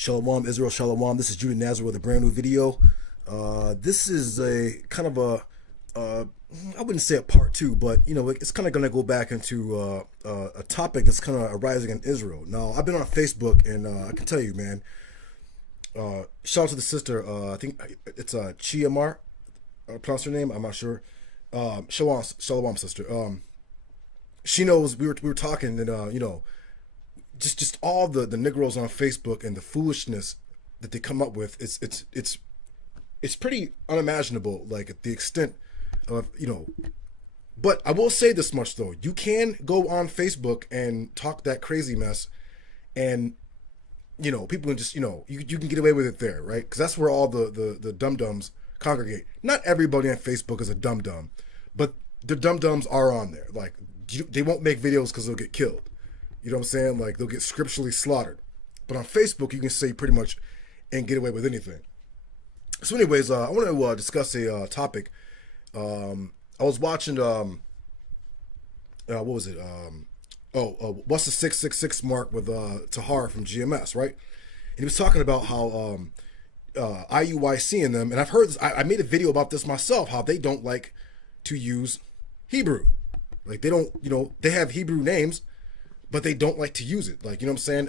Shalom, Israel, Shalom. This is Judah Nazar with a brand new video. This is a kind of I wouldn't say a part two, but it's kind of going to go back into a topic that's kind of arising in Israel. Now, I've been on Facebook, and I can tell you, man. Shout out to the sister. I think it's Chiamar. Pronounce her name. I'm not sure. Shalom, sister. She knows we were talking, and just all the Negroes on Facebook and the foolishness that they come up with. It's pretty unimaginable, like at the extent of But I will say this much though: you can go on Facebook and talk that crazy mess, and people can just you can get away with it there, right? Because that's where all the dum dums congregate. Not everybody on Facebook is a dum dum, but the dum dums are on there. Like they won't make videos because they'll get killed. You know what I'm saying? Like they'll get scripturally slaughtered. But on Facebook, you can say pretty much and get away with anything. So anyways, I want to discuss a topic. I was watching, what was it? What's the 666 mark with Tahar from GMS, right? And he was talking about how IUIC in them, and I've heard this, I made a video about this myself, how they don't like to use Hebrew. Like they don't, they have Hebrew names, but they don't like to use it. Like, you know what I'm saying?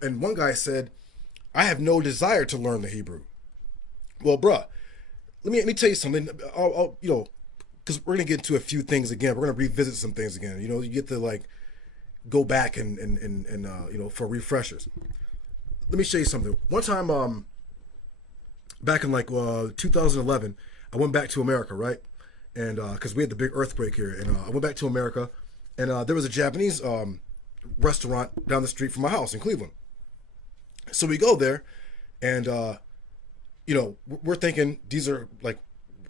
And one guy said, I have no desire to learn the Hebrew. Well, bruh, let me tell you something. Because we're going to get into a few things again. We're going to revisit some things again. You get to like go back and for refreshers. Let me show you something. One time, back in like 2011, I went back to America, right? And because we had the big earthquake here, and I went back to America, and there was a Japanese restaurant down the street from my house in Cleveland. So we go there, and we're thinking these are like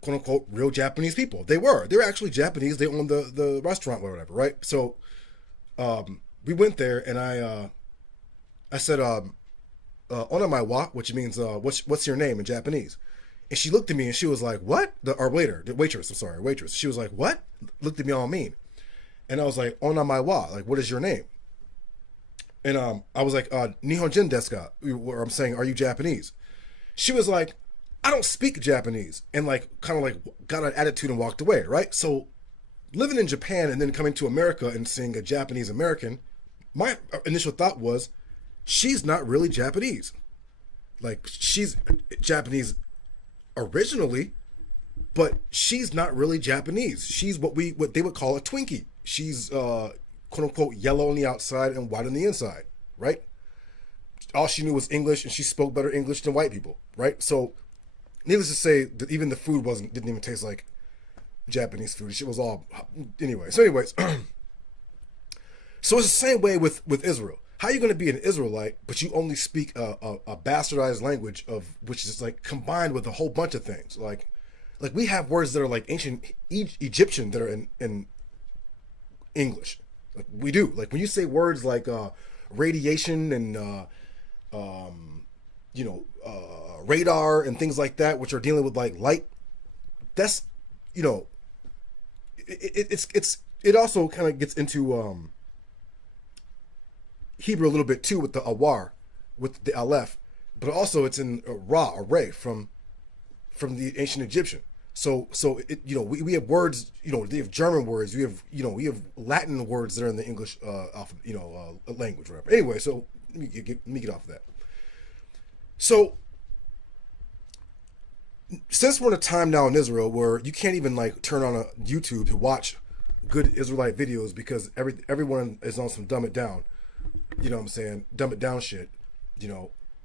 quote unquote real Japanese people. They were actually Japanese. They owned the restaurant or whatever, right? So we went there, and I said onamawa, which means what's your name in Japanese? And she looked at me and she was like, what? Our waitress, she was like, what? Looked at me all mean. And I was like, onamawa, like what is your name? And I was like, Nihonjin desu ka? Or I'm saying, are you Japanese? She was like, I don't speak Japanese. And like, kind of like got an attitude and walked away, right? So living in Japan and then coming to America and seeing a Japanese American, my initial thought was, she's not really Japanese. Like she's Japanese originally, but she's not really Japanese. She's what they would call a Twinkie. She's quote unquote yellow on the outside and white on the inside, right? All she knew was English, and she spoke better English than white people, right? So needless to say that even the food didn't even taste like Japanese food. Shit was all anyway. So anyways, so it's the same way with Israel. How are you going to be an Israelite, but you only speak a bastardized language of which is like combined with a whole bunch of things? Like we have words that are like ancient Egyptian that are in English. Like we do. Like when you say words like radiation and radar and things like that, which are dealing with like light, that's it also kind of gets into Hebrew a little bit too with the awar, with the aleph, but also it's in array from the ancient Egyptian. So we have words, they have German words, we have Latin words that are in the English language, whatever. Anyway, so let me get off of that. So since we're in a time now in Israel where you can't even like turn on a YouTube to watch good Israelite videos because everyone is on some dumb it down, you know what I'm saying, dumb it down shit,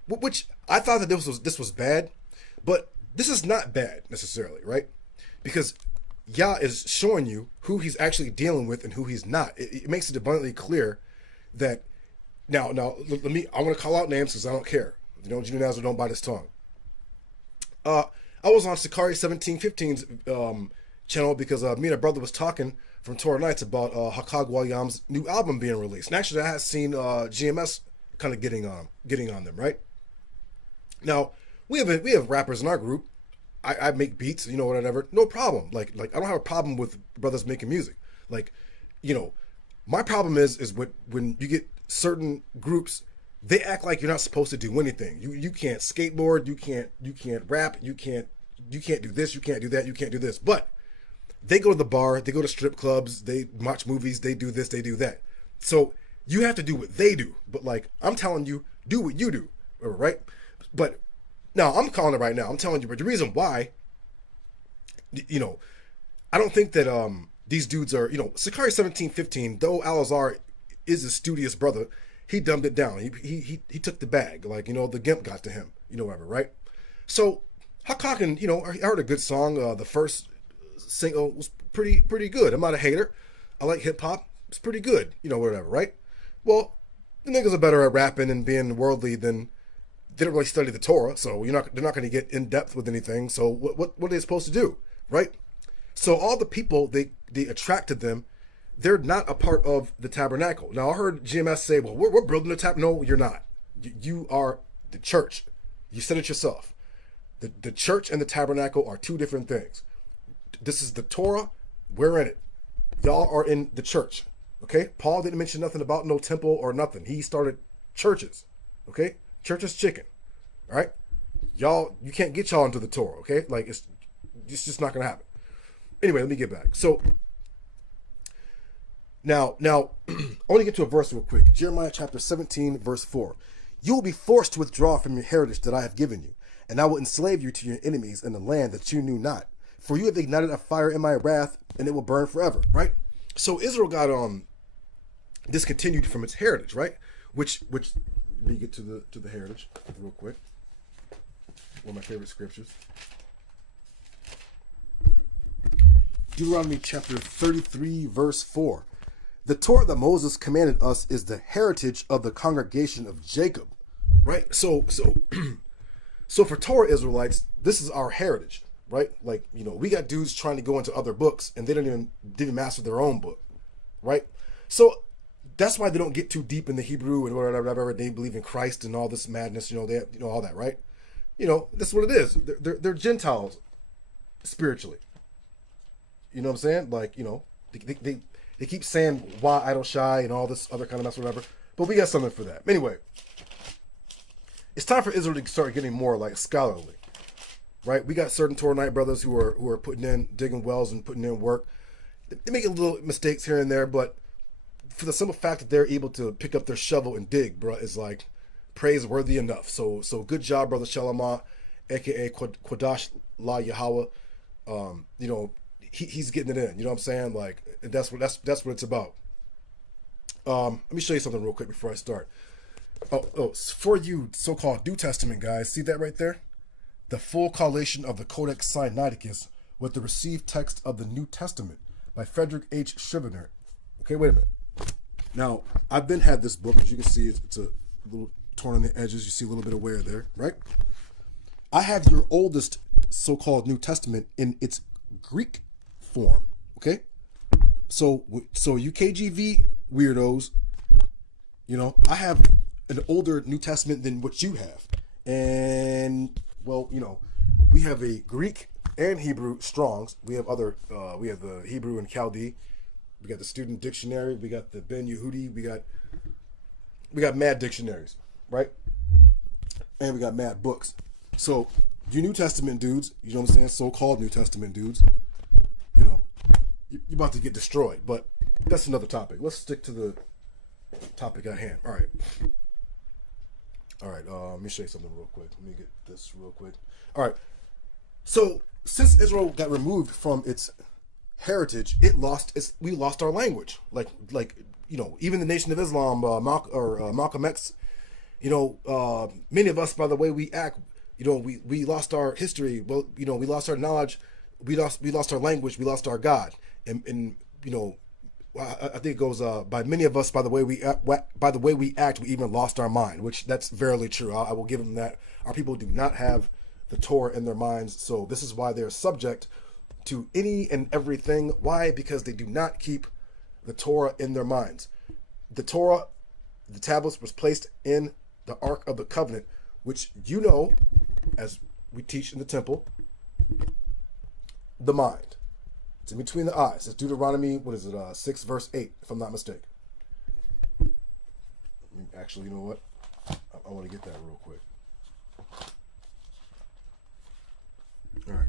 which I thought that this was bad, but this is not bad necessarily, right? Because Yah is showing you who he's actually dealing with and who he's not. It makes it abundantly clear that now I want to call out names because I don't care. Judah Nazar, don't bite his tongue. I was on Sakari 1715's channel because me and a brother was talking from Torah Nights about Hakag Walyam's new album being released. And actually I had seen GMS kind of getting on them, right? Now, we have rappers in our group. I make beats, whatever. No problem. Like I don't have a problem with brothers making music. Like, my problem is when you get certain groups they act like you're not supposed to do anything. You can't skateboard, you can't rap, you can't do this, you can't do that, you can't do this. But they go to the bar, they go to strip clubs, they watch movies, they do this, they do that. So you have to do what they do. But like I'm telling you, do what you do, right? But now I'm calling it right now. I'm telling you, but the reason why, you know, I don't think that these dudes are, Sakari 1715, though Alazar is a studious brother, he dumbed it down. He took the bag, like, the gimp got to him, whatever, right? So Hakakin, I heard a good song. The first single was pretty good. I'm not a hater. I like hip hop. It's pretty good, whatever, right? Well, the niggas are better at rapping and being worldly than they don't really study the Torah, so they're not going to get in depth with anything. So what are they supposed to do, right? So all the people they attracted them, they're not a part of the tabernacle. Now I heard GMS say, "Well, we're building the tabernacle." No, you're not. You are the church. You said it yourself. The church and the tabernacle are two different things. This is the Torah. We're in it. Y'all are in the church. Okay? Paul didn't mention nothing about no temple or nothing. He started churches. Okay? Church is chicken. All right? Y'all, you can't get y'all into the Torah. Okay? Like, it's just not going to happen. Anyway, let me get back. So, now, I want to get to a verse real quick. Jeremiah chapter 17, verse 4. You will be forced to withdraw from your heritage that I have given you, and I will enslave you to your enemies in the land that you knew not. For you have ignited a fire in my wrath, and it will burn forever. Right? So Israel got discontinued from its heritage, right? Which let me get to the heritage real quick. One of my favorite scriptures. Deuteronomy chapter 33, verse 4. The Torah that Moses commanded us is the heritage of the congregation of Jacob. Right? So for Torah Israelites, this is our heritage, right? Like, we got dudes trying to go into other books and they didn't master their own book, right? So that's why they don't get too deep in the Hebrew and whatever. They believe in Christ and all this madness, they all that, right? That's what it is. They're Gentiles spiritually. You know what I'm saying? Like, they keep saying why idol shy and all this other kind of mess, whatever. But we got something for that. Anyway, it's time for Israel to start getting more like scholarly, right? We got certain Toranite brothers who are digging wells and putting in work. They make little mistakes here and there, but for the simple fact that they're able to pick up their shovel and dig, bro, is like praiseworthy enough. So good job, brother Shalomah, aka QADASH La Yahweh. He's getting it in. You know what I'm saying? Like that's what it's about. Let me show you something real quick before I start. Oh, for you so-called New Testament guys, see that right there? The full collation of the Codex Sinaiticus with the received text of the New Testament by Frederick H. Scrivener. Okay, wait a minute. Now, I've had this book. As you can see, it's a little torn on the edges. You see a little bit of wear there, right? I have your oldest so-called New Testament in its Greek form, okay? So you KJV weirdos, I have an older New Testament than what you have. And, well, we have a Greek and Hebrew Strongs. We have we have the Hebrew and Chaldee. We got the Student Dictionary. We got the Ben Yehudi. We got mad dictionaries, right? And we got mad books. So you New Testament dudes, you know what I'm saying? So-called New Testament dudes, you're about to get destroyed. But that's another topic. Let's stick to the topic at hand. All right. Let me show you something real quick. Let me get this real quick. All right. So since Israel got removed from its heritage, we lost our language. Like even the Nation of Islam, Malcolm X, many of us, by the way we act, we lost our history. Well, we lost our knowledge. We lost our language. We lost our God. And I think it goes by many of us, by the way we act, we even lost our mind, which that's verily true. I will give them that. Our people do not have the Torah in their minds, so this is why they're subject to any and everything. Why? Because they do not keep the Torah in their minds. The Torah, the tablets, was placed in the Ark of the Covenant, which as we teach in the temple, the mind. It's in between the eyes. It's Deuteronomy, 6 verse 8, if I'm not mistaken. Actually, you know what? I want to get that real quick. All right.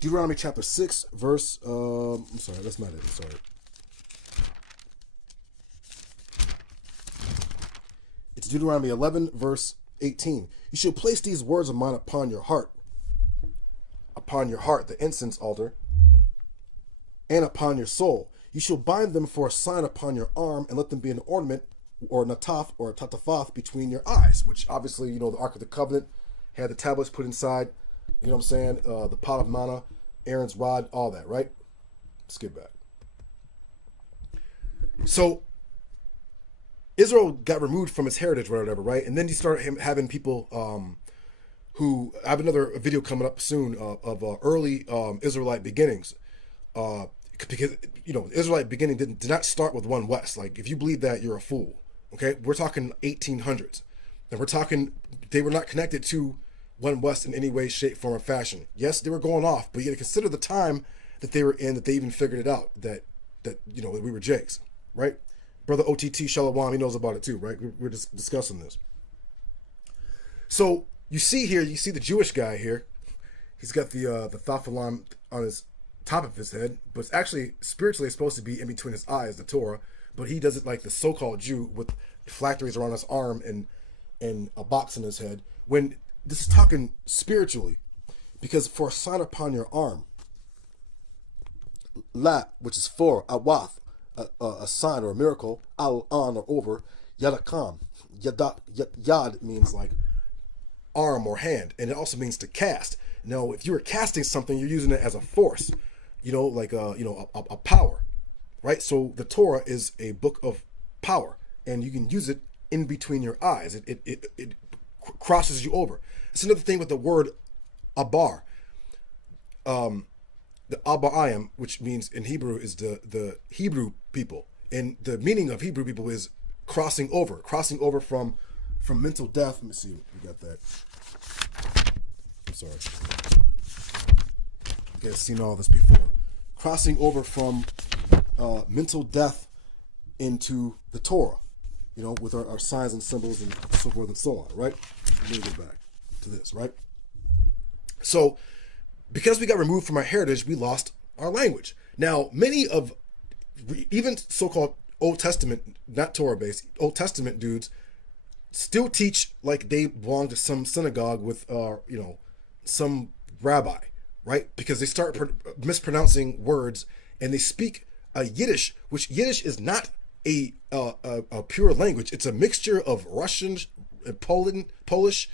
Deuteronomy chapter 6, verse, I'm sorry, that's not it. I'm sorry. It's Deuteronomy 11, verse 18. You shall place these words of mine upon your heart, the incense altar, and upon your soul. You shall bind them for a sign upon your arm, and let them be an ornament, or nataf, or a tatafath between your eyes, which obviously, you know, the Ark of the Covenant had the tablets put inside, you know what I'm saying, the pot of manna, Aaron's rod, all that, right? Let's get back. So Israel got removed from its heritage or whatever, right? And then you start having people who, I have another video coming up soon of early Israelite beginnings. Because, you know, Israelite beginning did not start with One West. Like, if you believe that, you're a fool. Okay? We're talking 1800s. And we're talking, they were not connected to One West in any way, shape, form, or fashion. Yes, they were going off, but you gotta consider the time that they were in, that they even figured it out, that you know, that we were Jakes, right? Brother OTT Shalom, he knows about it too, right? We're just discussing this. So you see here, you see the Jewish guy here. He's got the thafalam on his top of his head, but it's actually spiritually supposed to be in between his eyes, the Torah. But he does it like the so-called Jew with phylacteries around his arm and a box in his head. When this is talking spiritually, because for a sign upon your arm, la, which is for awath, a sign or a miracle, al on or over, yadakam, yad means like arm or hand, and it also means to cast. Now, if you were casting something, you're using it as a force, you know, like a power, right? So the Torah is a book of power, and you can use it in between your eyes. It crosses you over. It's another thing with the word abar. The Abarayim, which means in Hebrew is the Hebrew people, and the meaning of Hebrew people is crossing over from mental death. Let me see, we got that. I'm sorry, you guys seen all this before. Crossing over from mental death into the Torah, you know, with our signs and symbols and so forth and so on, right? Let me get back to this, right? So, because we got removed from our heritage, we lost our language. Now, many of, even so-called Old Testament, not Torah-based, Old Testament dudes, still teach like they belong to some synagogue with, you know, some rabbi, right? Because they start mispronouncing words, and they speak a Yiddish, which Yiddish is not a pure language. It's a mixture of Russian, Polish,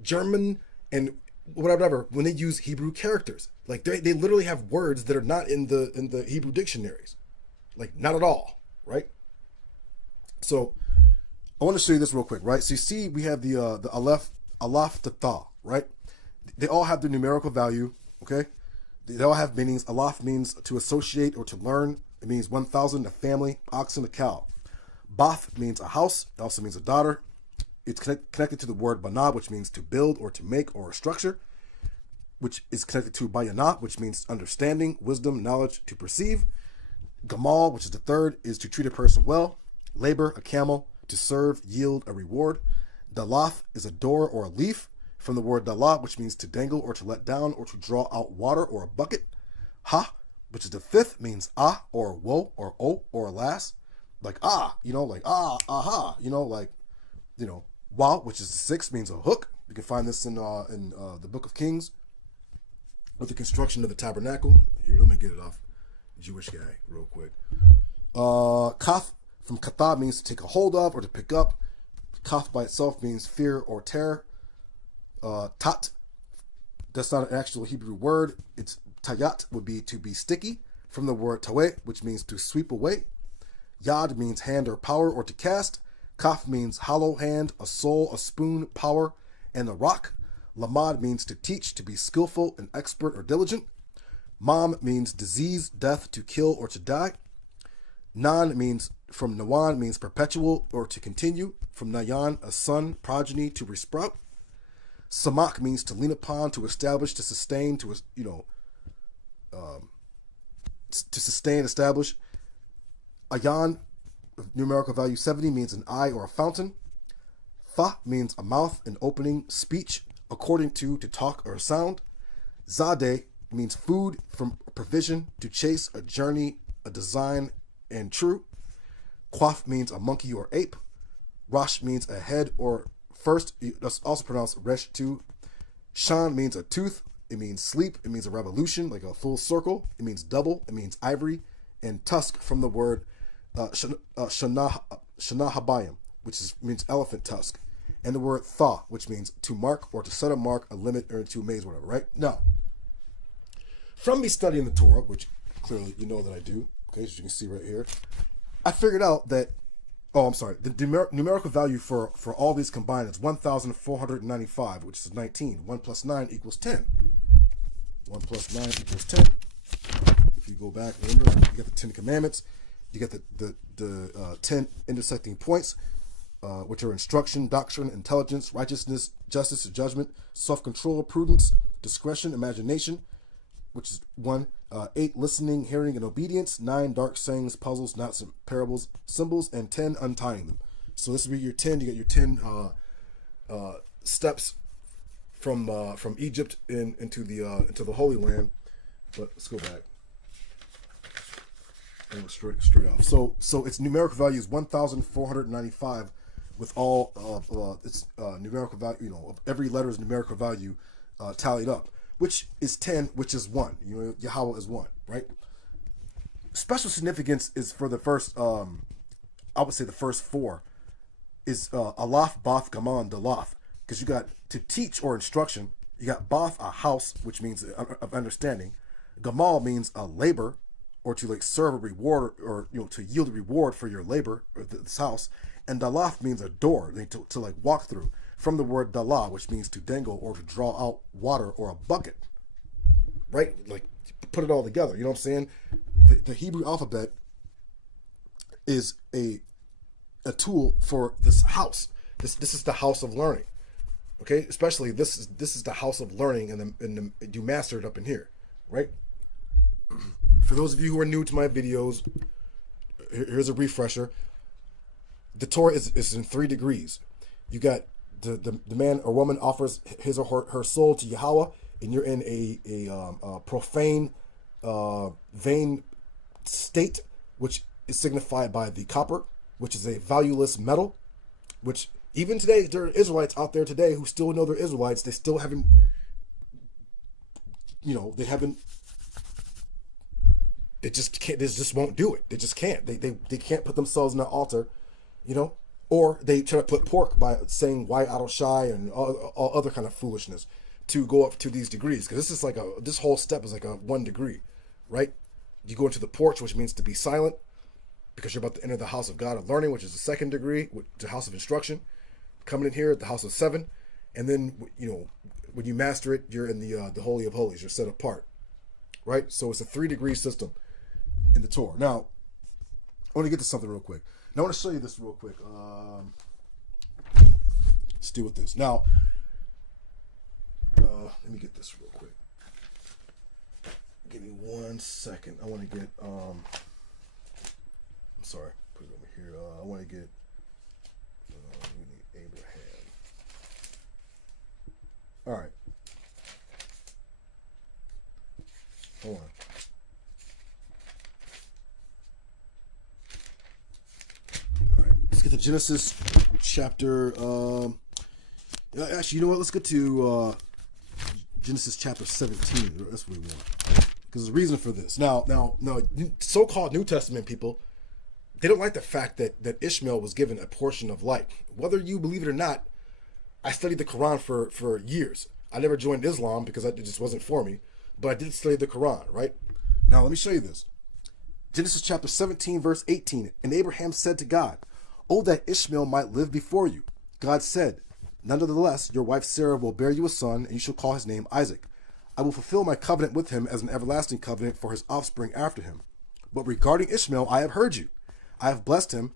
German, and whatever, when they use Hebrew characters. Like they literally have words that are not in the Hebrew dictionaries. Like, not at all, right? So I want to show you this real quick, right? So you see we have the aleph to tha, right? They all have their numerical value, okay? They all have meanings. Aleph means to associate or to learn. It means 1,000, a family, oxen, a cow. Bath means a house. It also means a daughter. It's connected to the word banah, which means to build or to make or a structure, which is connected to bayanah, which means understanding, wisdom, knowledge, to perceive. Gamal, which is the third, is to treat a person well. Labor, a camel, to serve, yield, a reward. Dalath is a door or a leaf, from the word dalah, which means to dangle or to let down or to draw out water or a bucket. Ha, which is the fifth, means ah or woe or oh or alas. Like ah, you know, like ah, aha, you know, like, you know. Wow, which is the sixth, means a hook. You can find this in the Book of Kings with the construction of the tabernacle. Here, let me get it off Jewish guy real quick. Kath from katha means to take a hold of or to pick up. Kath by itself means fear or terror. Tat, that's not an actual Hebrew word. It's tayat, would be to be sticky, from the word taweh, which means to sweep away. Yad means hand or power or to cast. Kaf means hollow hand, a soul, a spoon, power, and a rock. Lamad means to teach, to be skillful and expert or diligent. Mam means disease, death, to kill or to die. Nan means, from Nawan, means perpetual or to continue. From Nayan, a son, progeny, to resprout. Samak means to lean upon, to establish, to sustain, to, you know, to sustain, establish. Ayan, numerical value 70, means an eye or a fountain. Fa means a mouth, an opening, speech, according to talk or sound. Zadeh means food, from provision, to chase, a journey, a design, and true. Quaf means a monkey or ape. Rosh means a head or first. That's also pronounced resh too. Shan means a tooth. It means sleep. It means a revolution, like a full circle. It means double. It means ivory. And tusk from the word Shana Habayim, which means elephant tusk. And the word tha, which means to mark or to set a mark, a limit, or to amaze, whatever, right? Now, from me studying the Torah, which clearly you know that I do, okay, as you can see right here, I figured out that, the numerical value for all these combined is 1,495, which is 19. 1 plus 9 equals 10. 1 plus 9 equals 10. If you go back, remember, you got the 10 commandments, you got the 10 intersecting points, which are instruction, doctrine, intelligence, righteousness, justice, judgment, self-control, prudence, discretion, imagination, which is 1, 8, listening, hearing, and obedience, 9, dark sayings, puzzles, knots, and parables, symbols, and 10, untying them. So this will be your 10. You got your 10 steps from Egypt into the Holy Land. But let's go back. And straight off. So its numerical value is 1,495, with all its numerical value, of every letter's numerical value tallied up, which is 10, which is 1. Yahweh is 1, right? Special significance is for the first, I would say the first 4 is Alaf, Bath, Gaman, Dalaf, because you got to teach or instruction. You got Bath, a house, which means of understanding. Gamal means a labor, or to like serve a reward, or to yield a reward for your labor, or this house. And Dalaf means a door, to like walk through, from the word Dalah, which means to dangle or to draw out water, or a bucket, right? Like, put it all together, you know what I'm saying? The Hebrew alphabet is a tool for this house. This is the house of learning, okay? Especially this is the house of learning, and you master it up in here, right? For those of you who are new to my videos, here's a refresher. The Torah is in 3 degrees. You got the man or woman offers his or her soul to Yahweh, and you're in a profane, vain state, which is signified by the copper, which is a valueless metal, which even today, there are Israelites out there today who still know they're Israelites. They still haven't, they just can't, they just won't do it. They just can't. They can't put themselves in an altar, or they try to put pork by saying YIDDISH and all other kind of foolishness to go up to these degrees. Because this is like this whole step is like a 1 degree, right? You go into the porch, which means to be silent, because you're about to enter the house of God of learning, which is the 2nd degree, the house of instruction. Coming in here at the house of 7, and then when you master it, you're in the Holy of Holies. You're set apart, right? So it's a 3-degree system in the Torah. Now, I want to get to something real quick. Now, I want to show you this real quick. Let's deal with this. Now, let me get this real quick. Give me 1 second. I want to get, I'm sorry, put it over here. I want to get, we need Abraham. All right. Hold on. All right. Let's get to Genesis chapter. Actually, you know what? Let's get to Genesis chapter 17. That's what we want. Because there's a reason for this. Now, so-called New Testament people, they don't like the fact that Ishmael was given a portion of light. Whether you believe it or not, I studied the Quran for years. I never joined Islam because it just wasn't for me, but I did study the Quran, right? Now, let me show you this. Genesis chapter 17, verse 18. And Abraham said to God, "Oh, that Ishmael might live before you." God said, "Nonetheless, your wife Sarah will bear you a son, and you shall call his name Isaac. I will fulfill my covenant with him as an everlasting covenant for his offspring after him. But regarding Ishmael, I have heard you. I have blessed him,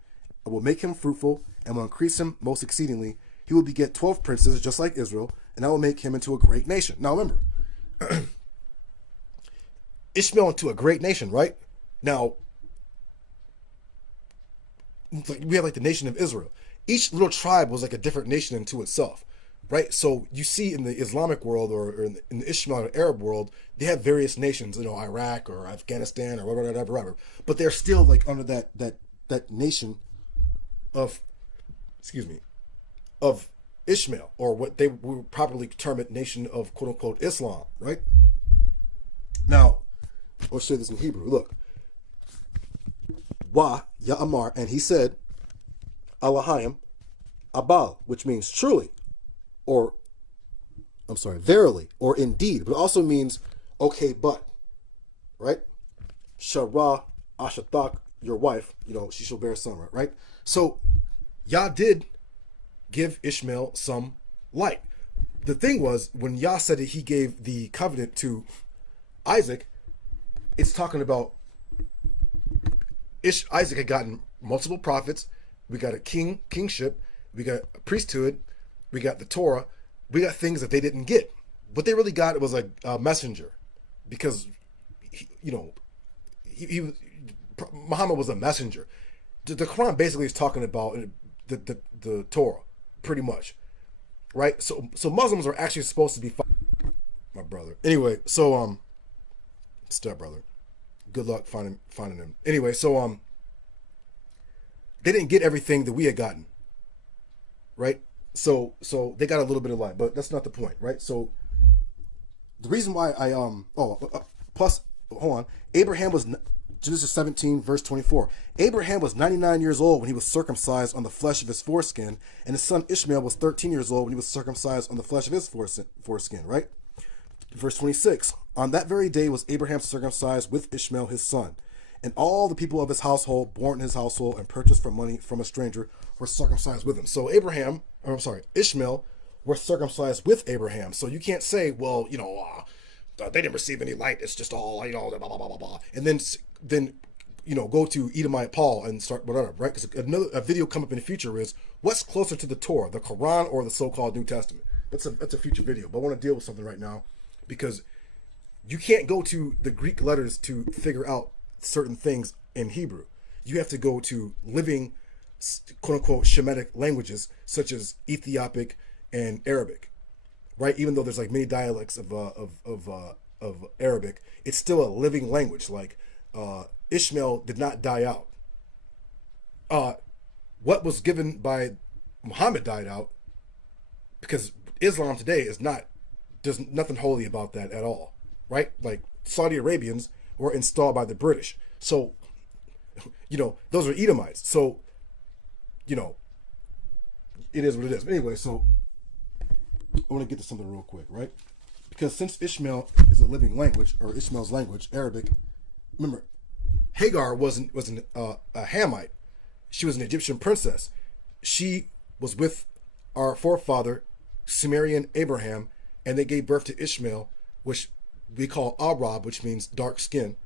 I will make him fruitful, and will increase him most exceedingly. He will beget 12 princes, just like Israel, and I will make him into a great nation." Now remember, Ishmael into a great nation, right? Now, we have like the nation of Israel. each little tribe was like a different nation unto itself, right? So you see in the Islamic world or in the Ishmael or Arab world, they have various nations, you know, Iraq or Afghanistan or whatever, but they're still like under that nation of, excuse me, of Ishmael, or what they would properly term it, nation of quote unquote Islam, right? Now, I'll show you this in Hebrew. Look, Wa Ya'amar, and he said, Alahayim Abal, which means truly, or I'm sorry, verily, or indeed, but it also means okay, but, right? Shara Ashatak, your wife, you know, she shall bear a son, right? So Yah did give Ishmael some light. The thing was, when Yah said that he gave the covenant to Isaac, it's talking about Isaac had gotten multiple prophets. We got a kingship. We got a priesthood. We got the Torah. We got things that they didn't get. What they really got was a messenger, because Muhammad was a messenger. The Quran basically is talking about the Torah, pretty much, right? So Muslims are actually supposed to be my brother. Anyway, so step brother, good luck finding him. Anyway, so they didn't get everything that we had gotten, right? So they got a little bit of light, but that's not the point, right? So the reason why I plus hold on, Abraham was, Genesis 17 verse 24. Abraham was 99 years old when he was circumcised on the flesh of his foreskin, and his son Ishmael was 13 years old when he was circumcised on the flesh of his foreskin, right? Verse 26. On that very day was Abraham circumcised with Ishmael his son, and all the people of his household, born in his household and purchased for money from a stranger, were circumcised with him. So Ishmael were circumcised with Abraham. So you can't say, well, they didn't receive any light. It's just all, blah, blah, blah, blah, blah. And then go to Edomite Paul and start whatever, right? Because a video come up in the future is, what's closer to the Torah, the Quran or the so-called New Testament? That's a future video, but I want to deal with something right now, because you can't go to the Greek letters to figure out certain things in Hebrew. You have to go to living, quote-unquote, Shemitic languages, such as Ethiopic and Arabic, right? Even though there's like many dialects of Arabic, it's still a living language. Like Ishmael did not die out. What was given by Muhammad died out, because Islam today there's nothing holy about that at all, right? Like Saudi Arabians were installed by the British. So, those are Edomites. So, it is what it is. But anyway, so I want to get to something real quick, right? Because since Ishmael is a living language, or Ishmael's language, Arabic, remember, Hagar wasn't a Hamite. She was an Egyptian princess. She was with our forefather, Sumerian Abraham, and they gave birth to Ishmael, which we call Arab, which means dark skin.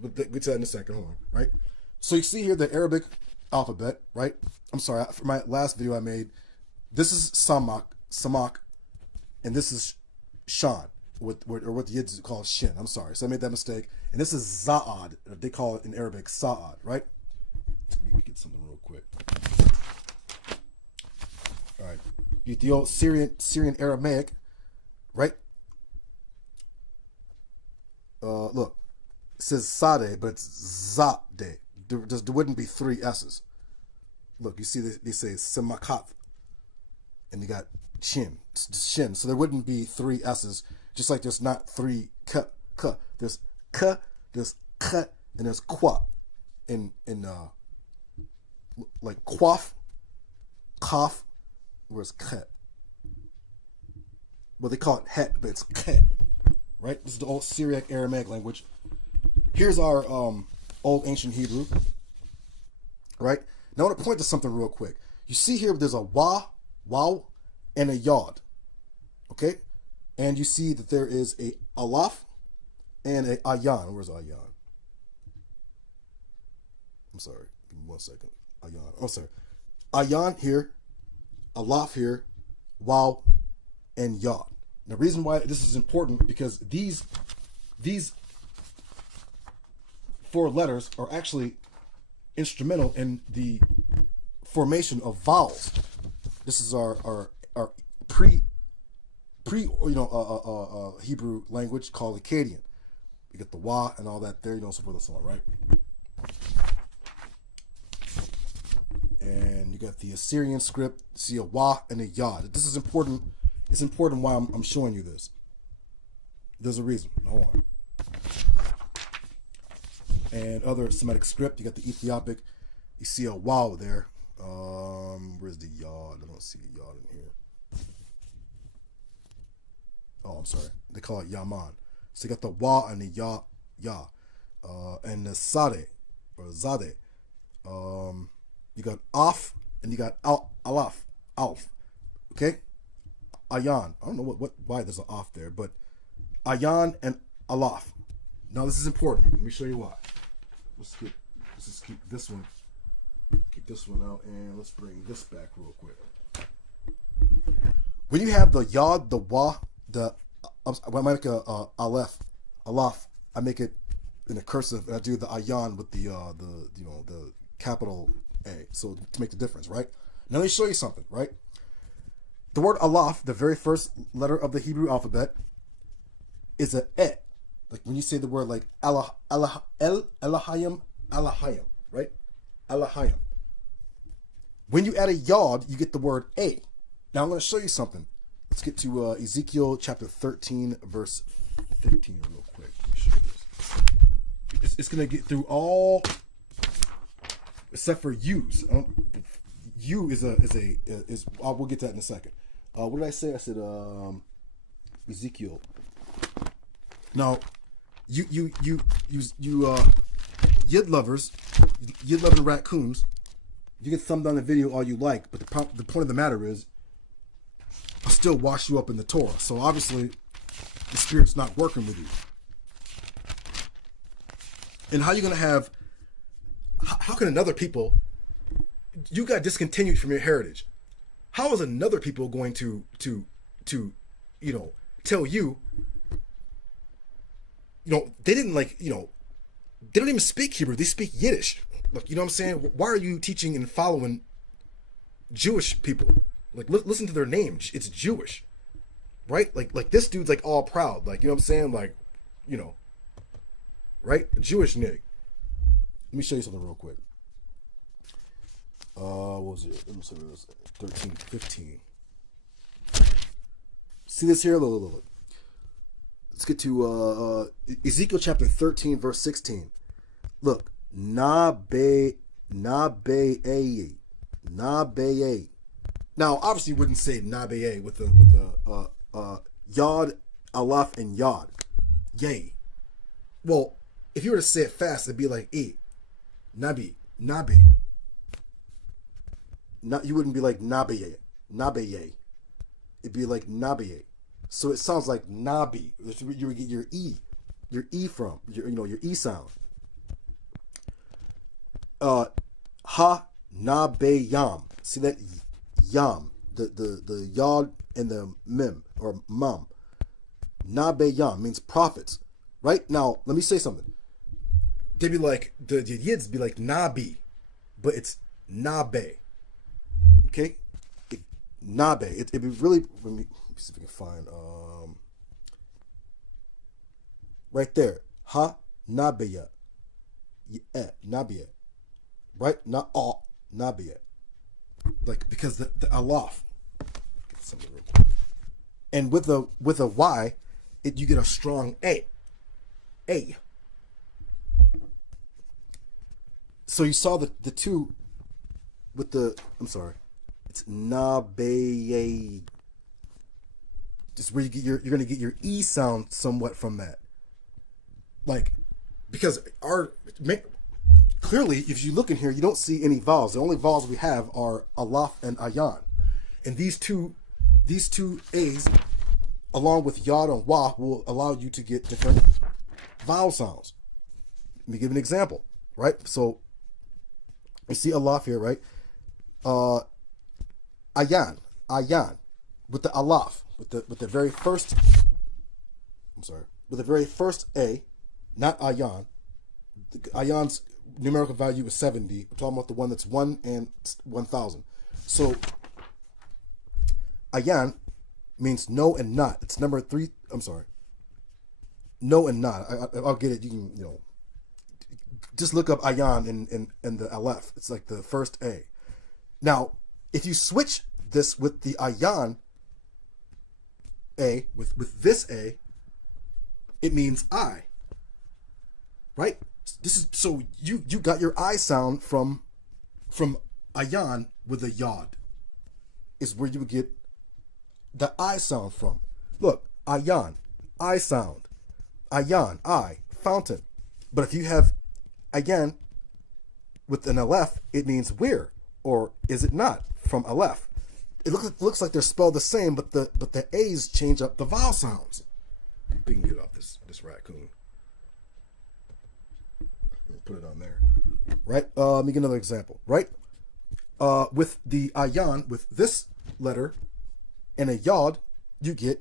We'll get to that in a second, hold on, right? So you see here the Arabic alphabet, right? I'm sorry, for my last video I made, this is Samak, and this is Shan, or what the Yiddish call Shin. I'm sorry, so I made that mistake. And this is Za'ad. They call it in Arabic Sa'ad, right? Let me get something real quick. All right, you get the old Syrian Aramaic, right? Look, it says Sade, but it's Zade. There wouldn't be three S's. Look, you see they say Semakat, and you got Shin. So there wouldn't be three S's, just like there's not three K. There's K, there's K, and there's Kwa. In like Quaf, Kaf, where's K? Well, they call it Het, but it's K. Right? This is the old Syriac Aramaic language. Here's our old ancient Hebrew. Right? Now I want to point to something real quick. You see here there's a Waw, and a Yod. Okay? And you see that there is a Alaf and a Ayan. Where's Ayan? I'm sorry. Give me 1 second. Ayan. Oh, sorry. Ayan here, Alaf here, Waw, and Yod. The reason why this is important, because these 4 letters are actually instrumental in the formation of vowels. This is our pre Hebrew language called Akkadian. You get the wa and all that there, so forth and so on, right? And you got the Assyrian script. See a wa and a yod. This is important. It's important why I'm showing you this. There's a reason. Hold on. And other Semitic script. You got the Ethiopic. You see a waw there. Where's the yod? I don't see a yod in here. Oh, I'm sorry. They call it yaman. So you got the wa and the ya. And the sade or zade. You got af and you got alaf. Okay? Ayan. I don't know why there's an off there, but ayan and alaf. Now this is important. Let me show you why. Let's just keep this one. Keep this one out, and let's bring this back real quick. When you have the yod, the wa, when I make a alaf, I make it in a cursive, and I do the ayan with the capital A, so to make the difference, right? Now let me show you something, right? The word alaf, the very first letter of the Hebrew alphabet, is a e. Like when you say the word like Elahayim, right? Elahayim. When you add a yod, you get the word a. Now I'm going to show you something. Let's get to Ezekiel chapter 13, verse 15 real quick. Let me show you this. It's going to get through all except for U's. U is we'll get to that in a second. What did I say? I said Ezekiel. Now, you yid lovers, yid loving raccoons, you can thumb down the video all you like, but the point of the matter is, I'll still wash you up in the Torah. So obviously, the Spirit's not working with you. And how are you going to have? How can another people? You got discontinued from your heritage. How is another people going to tell you? They didn't they don't even speak Hebrew. They speak Yiddish. Like, you know what I'm saying? Why are you teaching and following Jewish people? Like, listen to their name. It's Jewish, right? Like this dude's like all proud. Like, you know what I'm saying? Like, right? Jewish nig. Let me show you something real quick. What was it? Let me see what it was. 13, 15. See this here? Look. Let's get to Ezekiel chapter 13, verse 16. Look, na-be-a. Now, obviously, you wouldn't say na-be-a with the yod, alaf, and yod. Yay. Well, if you were to say it fast, it'd be like e. Nabi. You wouldn't be like nabe-ye. It'd be like nabe-ye. So it sounds like nabi. You would get your e from your e sound. Ha nabe yam. See that yam, the yod and the mem or mum. Nabe yam means prophets. Right now, let me say something. They'd be like the yids be like nabi, but it's nabe. Okay, nabe. It'd be really. Let me see if we can find right there. Ha nabeya, nabeya, right? Not all nabeya. Like because the alaf. Get something real quick. And with a y, you get a strong a. So you saw the two with the. I'm sorry. It's nabe. Just where you're going to get your e sound somewhat from that, like because clearly if you look in here you don't see any vowels. The only vowels we have are alaf and ayan, and these two a's along with yod and wa will allow you to get different vowel sounds. Let me give an example, right? So you see alaf here, right? Ayan with the alaf. With the very first, with the very first A, not ayan. Ayan's numerical value is 70. We're talking about the one that's 1 and 1,000. So ayan means no and not. It's number 3. I'm sorry. No and not. I'll get it. You can, just look up ayan in the aleph. It's like the first A. Now, if you switch this with the ayan A, with this A, it means I. Right? This is so you got your I sound from ayan with a yod. Is where you would get the I sound from. Look, ayan, I sound. Ayan, I, fountain. But if you have again with an aleph, it means where, or is it not, from aleph. It looks like they're spelled the same, but the A's change up the vowel sounds. We can get off this raccoon. Put it on there. Right? Let me get another example. Right? With the ayan, with this letter and a yod, you get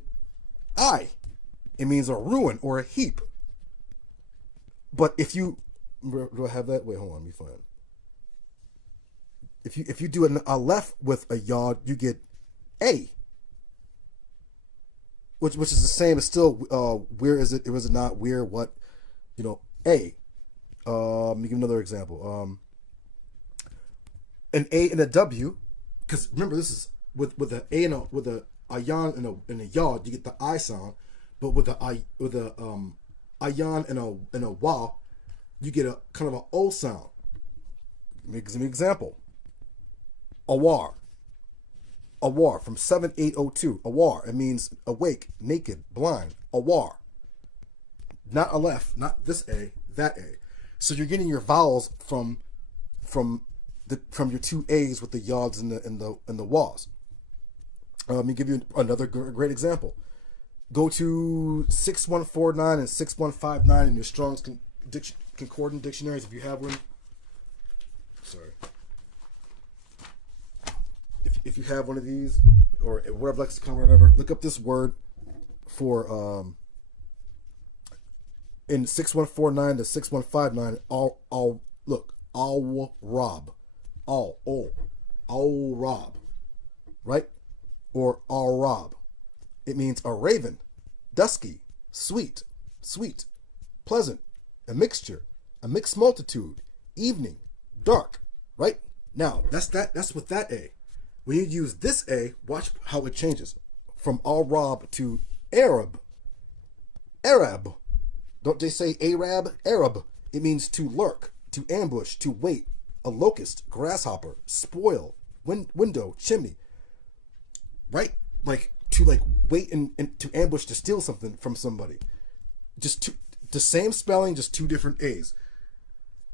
I. It means a ruin or a heap. But if you do I have that? Wait, hold on, let me find. If you do an aleph with a yod, you get A. Which is the same. It's still where is it? Or is it not? Where? What? A. Let me give another example. An A and a W, because remember this is with an A and with a ayan and a yod, you get the I sound. But with a ayan and a waw, you get a kind of an O sound. Give me an example. Awar. Awar from 7802. Awar. It means awake, naked, blind. Awar. Not aleph, not this A, that A. So you're getting your vowels from your 2 A's with the yods and the waws. Let me give you another great example. Go to 6149 and 6159 in your Strong's Concordant dictionaries if you have one. Sorry. If you have one of these, or whatever lexicon or whatever, look up this word for in 6149 to 6159. Al rob, al rob, right? Or al rob. It means a raven, dusky, sweet, pleasant, a mixture, a mixed multitude, evening, dark, right? Now, that's with that A. When you use this A, watch how it changes. From al-Rab to Arab. Arab. Don't they say Arab? Arab. It means to lurk, to ambush, to wait, a locust, grasshopper, spoil, window, chimney. Right? Like to wait and to ambush, to steal something from somebody. Just the same spelling, just 2 different A's.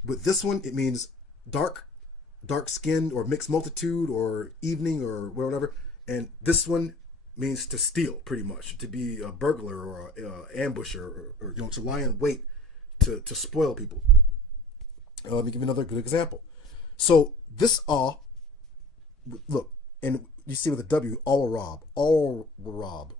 With this one, it means dark skinned, or mixed multitude, or evening, or whatever. And this one means to steal, pretty much, to be a burglar or a ambusher, or to lie in wait to spoil people. Let me give you another good example. So this look, and you see with a W, all-Rob, all-Rob.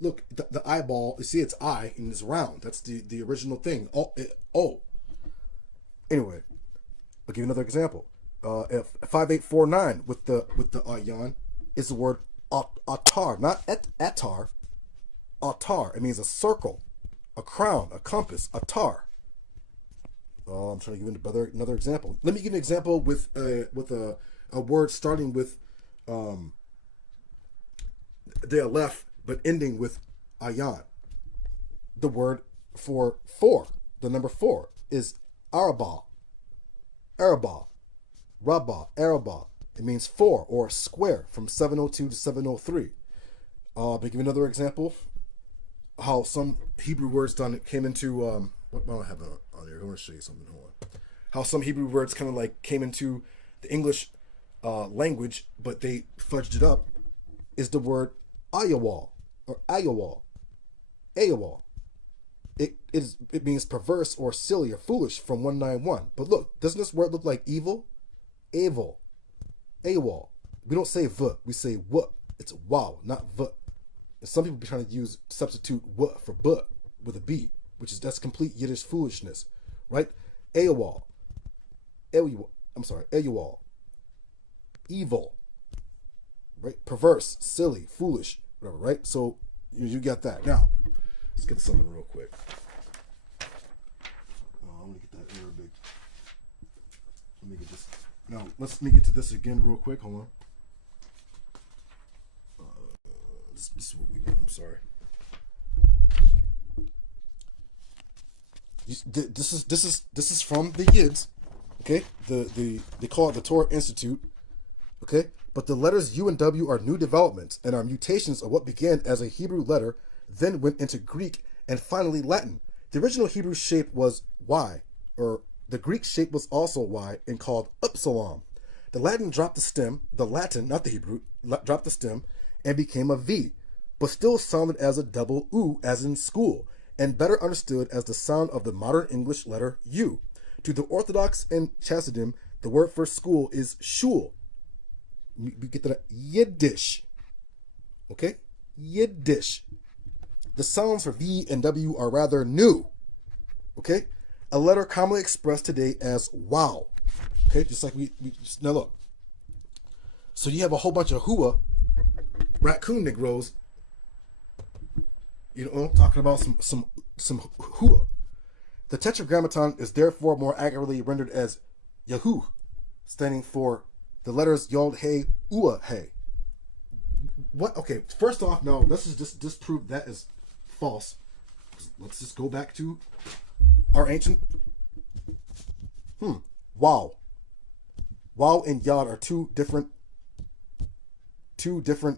Look, the eyeball, you see it's I and it's round. That's the original thing. Oh. Anyway, I'll give you another example. 5849 with the ayan is the word atar, not atar. Atar. It means a circle, a crown, a compass, atar. I'm trying to give you another example. Let me give you an example with a word starting with the aleph but ending with ayan. The word for 4, the number 4, is araba, rabba, araba. It means 4 or square, from 702 to 703. I'll give you another example. How some Hebrew words came into what do I have on here? I want to show you something. Hold on. How some Hebrew words kind of like came into the English language, but they fudged it up. Is the word ayawal or ayawal. It means perverse or silly or foolish, from 191. But look, doesn't this word look like evil? Evil. Awal. We don't say v, we say w. It's wow, not v. And some people be trying to substitute w for b with a b, that's complete Yiddish foolishness, right? Awal. I'm sorry, Awal. evil, right? Perverse, silly, foolish, whatever, right? So you got that. Now, let's get to something real quick. I'm going to get that Arabic. Let me get this. Now, let me get to this again real quick. Hold on. This is what we want. I'm sorry. This is from the Yids, okay? They call it the Torah Institute, okay? But the letters U and W are new developments and are mutations of what began as a Hebrew letter, then went into Greek, and finally Latin. The original Hebrew shape was Y, or the Greek shape was also Y and called upsilon. The Latin dropped the stem, the Latin, not the Hebrew, dropped the stem and became a V, but still sounded as a double U, as in school, and better understood as the sound of the modern English letter U. To the Orthodox and Chassidim, the word for school is shul. We get that Yiddish. Okay? Yiddish. The sounds for V and W are rather new. Okay? A letter commonly expressed today as wow. Okay? Just like we just, now look. So you have a whole bunch of hua, raccoon Negroes, you know, talking about some hua. The Tetragrammaton is therefore more accurately rendered as Yahu, standing for the letters Yod, He, Ua, He. What? Okay, first off, no, let's just disprove that is false. Let's just go back to our ancient. Wow. Wow and Yod are two different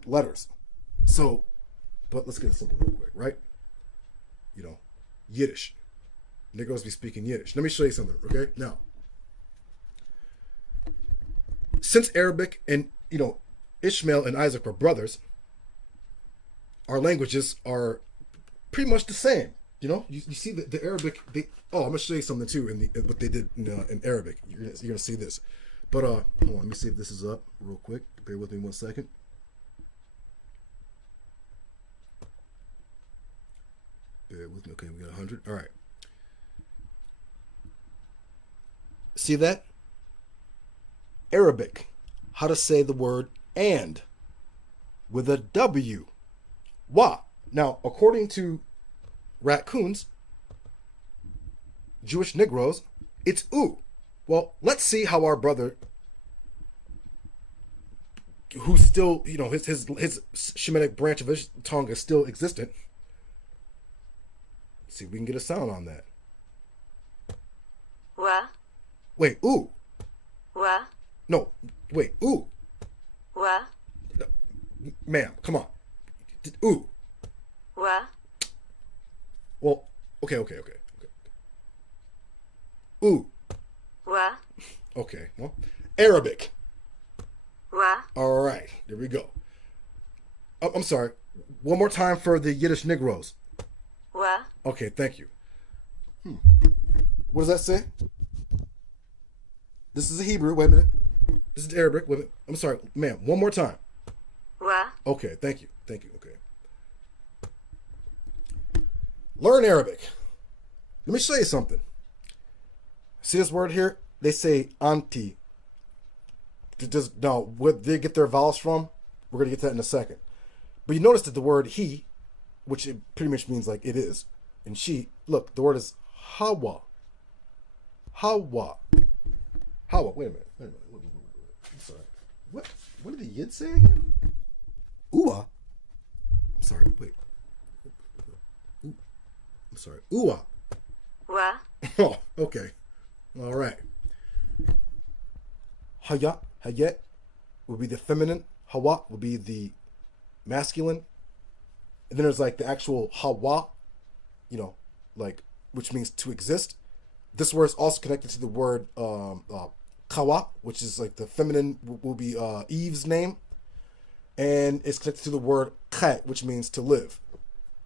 letters. So, but let's get it simple real quick, right? You know, Yiddish. Negroes be speaking Yiddish. Let me show you something, okay? Now, since Arabic and, you know, Ishmael and Isaac were brothers, our languages are pretty much the same. You know, you see the Arabic. I'm gonna show you something too in what they did in Arabic. You're gonna see this, but hold on, let me see if this is up real quick. Bear with me 1 second. Bear with me. Okay, we got 100. All right. See that? Arabic. How to say the word and with a W. Wa. Now, according to raccoons, Jewish Negroes, it's U. Well, let's see how our brother, who's still, you know, his Shemitic branch of his tongue is still existent. Let's see if we can get a sound on that. Wa. Wait, U. Wa. No, wait, U. Wa. No, ma'am, come on. U. Wa. Well, okay. U. Wa. Okay, well, Arabic. Wa. All right, there we go. I'm sorry. One more time for the Yiddish Negroes. Wa. Okay, thank you. What does that say? This is a Hebrew. Wait a minute. This is Arabic. Wait a minute. I'm sorry, ma'am. One more time. Wa. Okay, thank you. Okay. Learn Arabic. Let me show you something. See this word here? They say anti. No, where they get their vowels from? We're going to get to that in a second. But you notice that the word he, which it pretty much means like it is, and she, look, the word is hawa. Hawa. Wait a minute. I'm sorry. What did the Yid say again? Ua. I'm sorry. Wait. I'm sorry. Ua. Wa. Oh, okay. All right. Hayat would be the feminine. Hawa would be the masculine. And then there's like the actual hawa, you know, like, which means to exist. This word is also connected to the word kawa, which is like the feminine will be Eve's name. And it's connected to the word kai, which means to live.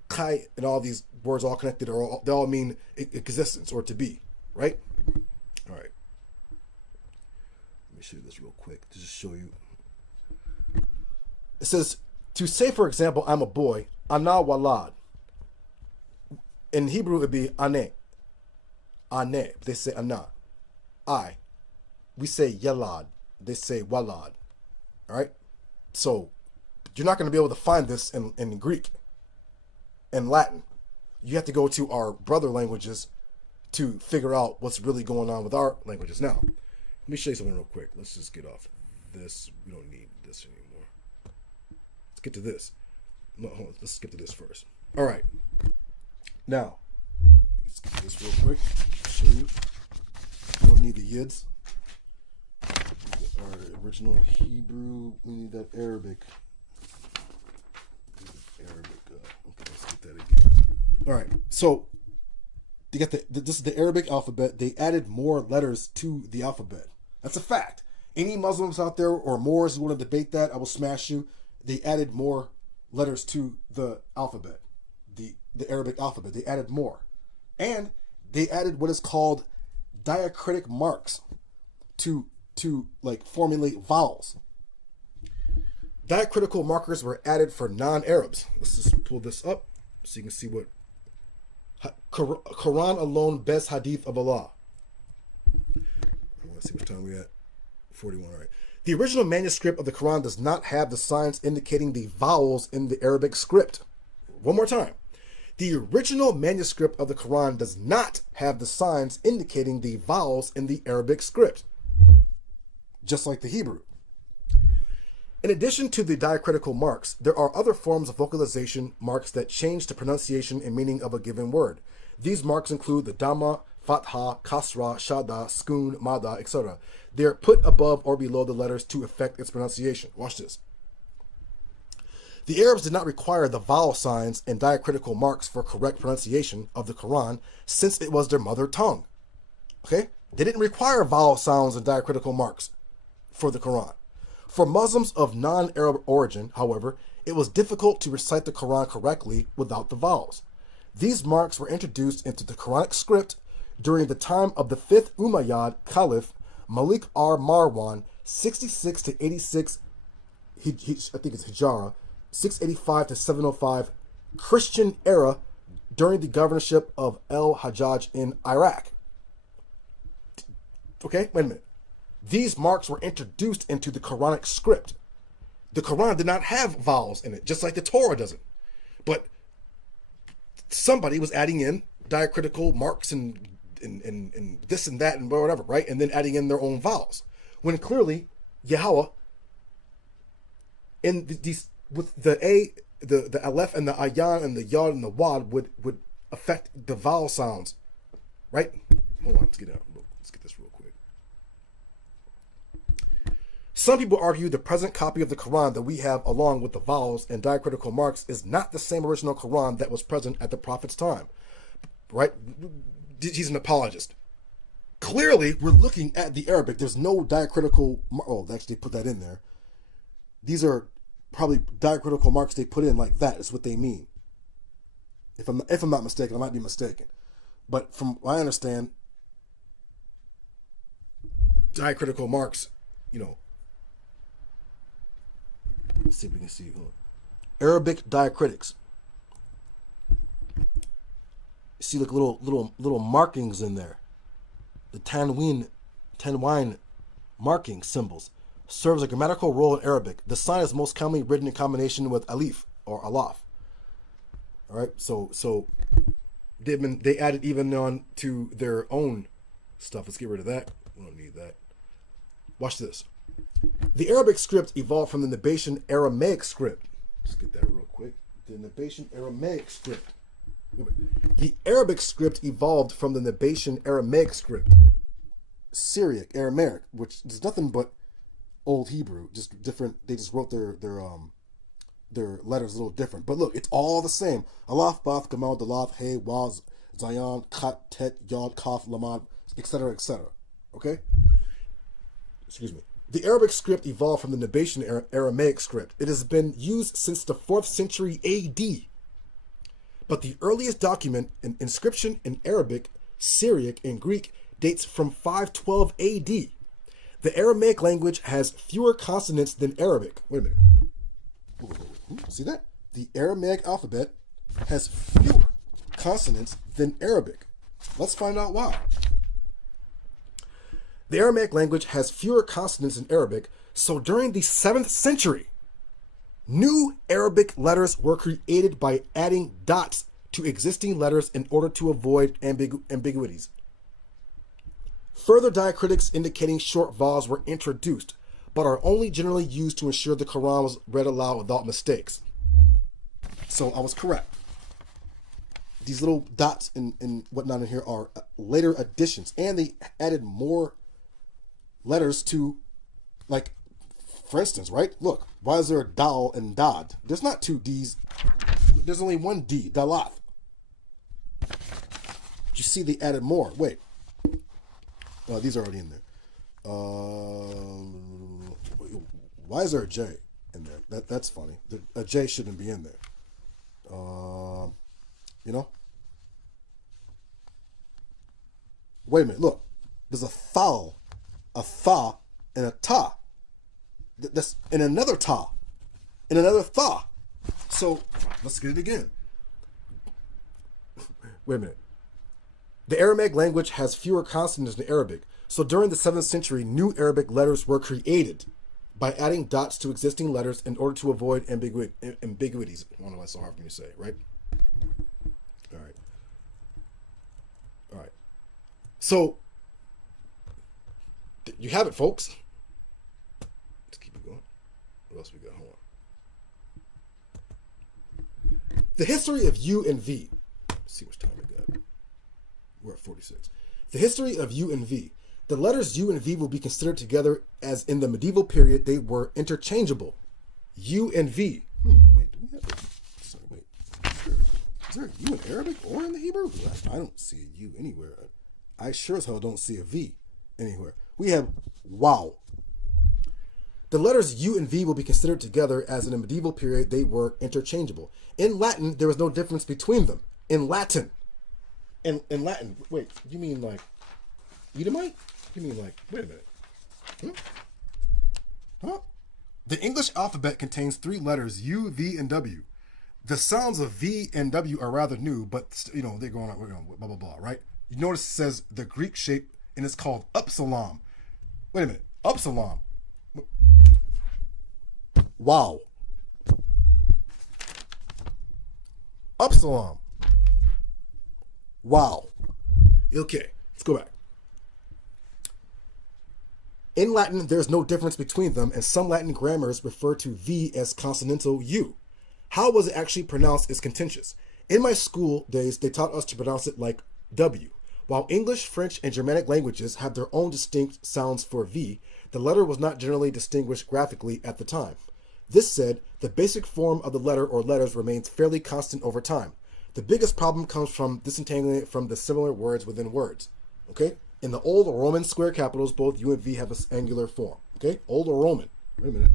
Kai and all these words all connected, they all mean existence or to be, right? All right. Let me show you this real quick to just show you. It says, to say, for example, I'm a boy, ana walad. In Hebrew, it would be ane. Ane. They say ana. I. We say yalad. They say walad. All right. So you're not going to be able to find this in Greek and Latin. You have to go to our brother languages to figure out what's really going on with our languages. Now, let me show you something real quick. Let's just get off this. We don't need this anymore. Let's get to this. No, hold on. Let's skip to this first. All right. Now, let's get this real quick. Show you. We don't need the yids. Our original Hebrew. We need that Arabic. Arabic. Okay, let's get that again. All right. So they got this is the Arabic alphabet. They added more letters to the alphabet. That's a fact. Any Muslims out there or Moors who want to debate that, I will smash you. They added more letters to the alphabet, the Arabic alphabet. They added more, and they added what is called diacritic marks to like formulate vowels. Diacritical markers were added for non-Arabs. Let's just pull this up so you can see what Quran alone, best hadith of Allah. Let's see what time we at. 41. All right. The original manuscript of the Quran does not have the signs indicating the vowels in the Arabic script. One more time. The original manuscript of the Quran does not have the signs indicating the vowels in the Arabic script, just like the Hebrew. In addition to the diacritical marks, there are other forms of vocalization marks that change the pronunciation and meaning of a given word. These marks include the Dhamma, Fatha, Kasra, Shada, Skun, Mada, etc. They are put above or below the letters to affect its pronunciation. Watch this. The Arabs did not require the vowel signs and diacritical marks for correct pronunciation of the Quran since it was their mother tongue. Okay? They didn't require vowel sounds and diacritical marks for the Quran. For Muslims of non-Arab origin, however, it was difficult to recite the Quran correctly without the vowels. These marks were introduced into the Quranic script during the time of the 5th Umayyad Caliph Malik Marwan, 66 to 86, I think it's Hijra, 685 to 705 Christian era during the governorship of El-Hajjaj in Iraq. Okay, wait a minute. These marks were introduced into the Quranic script. The Quran did not have vowels in it, just like the Torah doesn't. But somebody was adding in diacritical marks and this and that and whatever, right? And then adding in their own vowels. When clearly, Yahweh, in these, with the A, the Aleph and the Ayan and the Yod and the Wad would affect the vowel sounds, right? Hold on, let's get this real quick. Some people argue the present copy of the Quran that we have along with the vowels and diacritical marks is not the same original Quran that was present at the Prophet's time, right? He's an apologist. Clearly, we're looking at the Arabic. There's no diacritical, oh, they actually put that in there. These are probably diacritical marks they put in like that is what they mean. If I'm not mistaken, I might be mistaken. But from what I understand, diacritical marks, you know, let's see if we can see. Arabic diacritics. See like little markings in there. The tanwin marking symbols serves a grammatical role in Arabic. The sign is most commonly written in combination with alif or alaf. All right, so they added even on to their own stuff. Let's get rid of that. We don't need that. Watch this. The Arabic script evolved from the Nabatean Aramaic script. Let's get that real quick. The Nabatean Aramaic script. The Arabic script evolved from the Nabatean Aramaic script. Syriac, Aramaic, which is nothing but Old Hebrew, just different. They just wrote their letters a little different. But look, it's all the same. Alaf, Bath, Gamal, Dalaf, Hey, Waz, Zayan, Kat, Tet, Yod, Kaf, Lamad, etc., etc. Okay? Excuse me. The Arabic script evolved from the Nabatean Aramaic script. It has been used since the 4th century AD. But the earliest document and inscription in Arabic, Syriac, and Greek dates from 512 AD. The Aramaic language has fewer consonants than Arabic. Wait a minute. See that? The Aramaic alphabet has fewer consonants than Arabic. Let's find out why. The Aramaic language has fewer consonants than Arabic, So during the 7th century, new Arabic letters were created by adding dots to existing letters in order to avoid ambiguities. Further diacritics indicating short vowels were introduced, but are only generally used to ensure the Quran was read aloud without mistakes. So I was correct. These little dots and whatnot in here are later additions, and they added more letters to, like, for instance, right? Look, why is there a dal and dad? There's not two D's. There's only one D, dalath. But you see they added more. Wait. These are already in there. Why is there a J in there? That's funny. A J shouldn't be in there. You know? Wait a minute. Look. There's a thal, a tha, and a ta. That's in another ta, in another tha. So let's get it again. Wait a minute. The Aramaic language has fewer consonants than Arabic, so during the 7th century, new Arabic letters were created by adding dots to existing letters in order to avoid ambiguities. I don't know why it's so hard for me to say, right? All right. All right. So you have it, folks. Let's keep it going. What else we got? Hold on. The history of U and V. Let's see which time we got. We're at 46. The history of U and V. The letters U and V will be considered together as in the medieval period they were interchangeable. U and V. Wait, do we have a... Sorry, wait. Is there a U in Arabic or in the Hebrew? I don't see a U anywhere. I sure as hell don't see a V anywhere. We have wow. The letters U and V will be considered together as in the medieval period they were interchangeable. In Latin, there was no difference between them. In Latin. In Latin. Wait, you mean like Edomite? You mean like, wait a minute. Huh? The English alphabet contains 3 letters, U, V, and W. The sounds of V and W are rather new, but, you know, they're going on, blah, blah, blah, right? You notice it says the Greek shape, and it's called upsilon. Wait a minute. Upsilon. Wow. Upsilon. Wow. Okay, let's go back. In Latin, there's no difference between them, and some Latin grammars refer to V as consonantal U. How was it actually pronounced is contentious. In my school days, they taught us to pronounce it like W. While English, French, and Germanic languages have their own distinct sounds for V, the letter was not generally distinguished graphically at the time. This said, the basic form of the letter or letters remains fairly constant over time. The biggest problem comes from disentangling it from the similar words within words. Okay? In the Old Roman square capitals, both U and V have an angular form. Okay? Old Roman. Wait a minute.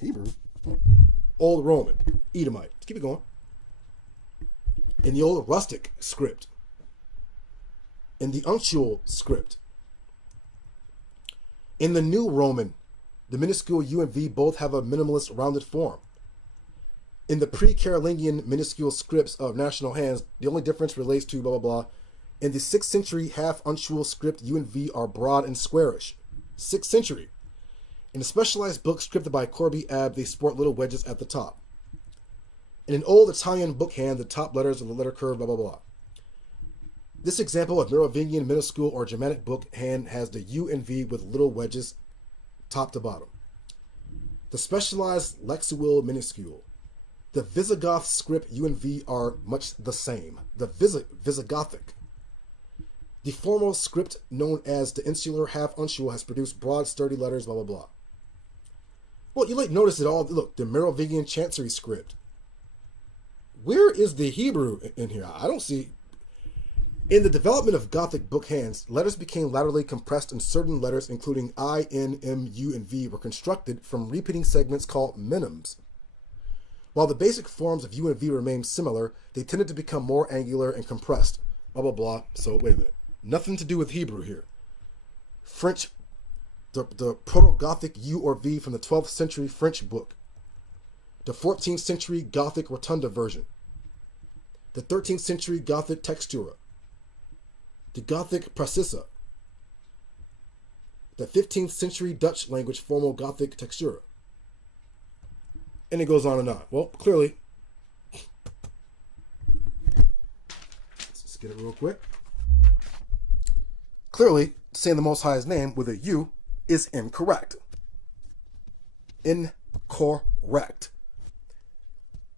Hebrew. Old Roman. Edomite. Let's keep it going. In the Old Rustic script. In the uncial script. In the New Roman, the minuscule U and V both have a minimalist rounded form. In the pre-Carolingian minuscule scripts of national hands, the only difference relates to blah, blah, blah. In the 6th century half-uncial script, U and V are broad and squarish. 6th century. In a specialized book scripted by Corby Ab, they sport little wedges at the top. In an old Italian book hand, the top letters of the letter curve, blah, blah, blah. This example of Merovingian minuscule or Germanic book hand has the U and V with little wedges top to bottom. The specialized Lexuil minuscule. The Visigoth script U and V are much the same. The Visigothic. The formal script known as the insular half-uncial has produced broad, sturdy letters, blah, blah, blah. Well, you notice it all. Look, the Merovingian chancery script. Where is the Hebrew in here? I don't see. In the development of Gothic book hands, letters became laterally compressed and certain letters, including I, N, M, U, and V, were constructed from repeating segments called minims. While the basic forms of U and V remained similar, they tended to become more angular and compressed. Blah, blah, blah. So, wait a minute. Nothing to do with Hebrew here. French, the Proto-Gothic U or V from the 12th century French book. The 14th century Gothic Rotunda version. The 13th century Gothic Textura. The Gothic Precisa. the 15th century Dutch language formal Gothic textura. And it goes on and on. Well, clearly, let's get it real quick. Clearly, saying the Most High's name with a U is incorrect. Incorrect.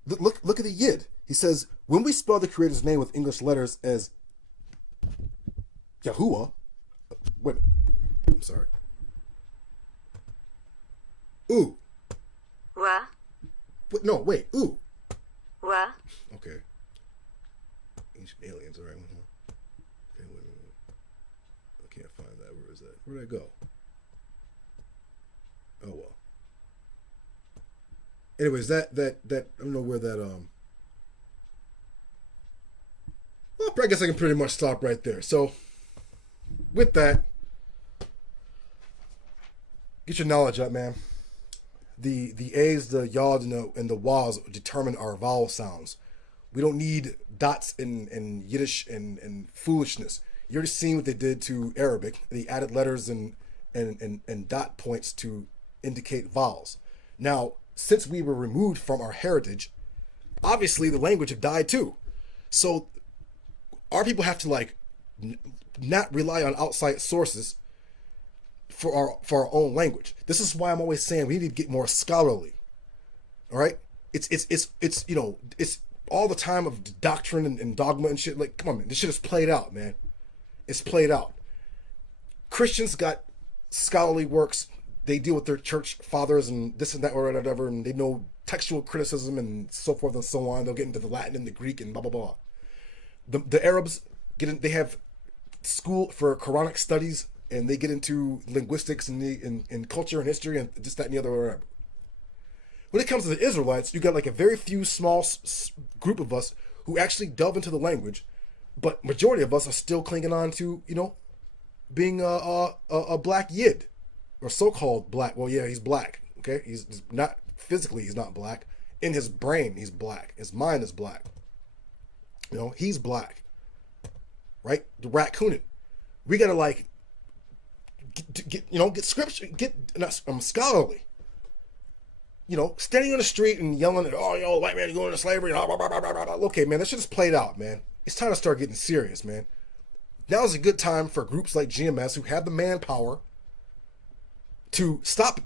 Look at the Yid. He says, when we spell the Creator's name with English letters as Yahuwah, wait, I'm sorry. Ooh. Wa. No, wait. Ooh. Wa. Okay. Ancient aliens, all right. Okay, wait. I can't find that. Where is that? Where'd I go? Oh well. Anyways, that I don't know where that well, I guess I can pretty much stop right there. So with that, get your knowledge up, man. The A's, the Yod, and the Wa's determine our vowel sounds. We don't need dots in Yiddish and foolishness. You already seen what they did to Arabic. They added letters and dot points to indicate vowels. Now, since we were removed from our heritage, obviously the language have died too. So our people have to not rely on outside sources for our own language. This is why I'm always saying we need to get more scholarly. All right, it's it's all the time of doctrine and dogma and shit. Like, come on, man, this shit is played out, man. It's played out. Christians got scholarly works. They deal with their church fathers and this and that or whatever, and they know textual criticism and so forth and so on. They'll get into the Latin and the Greek and blah blah blah. The Arabs they have school for Quranic studies, and they get into linguistics and culture and history and this, that, and the other, whatever. When it comes to the Israelites, you got like a very few small group of us who actually delve into the language, but majority of us are still clinging on to, being a black Yid, or so-called black. Well, yeah, he's black. Okay, he's not physically. He's not black. In his brain, he's black. His mind is black. He's black. Right? The raccooning. We gotta get scripture, scholarly. Standing on the street and yelling at, oh, the white man is going to slavery. Blah, blah, blah, blah, blah. Okay, man, that shit is played out, man. It's time to start getting serious, man. Now is a good time for groups like GMS who have the manpower to stop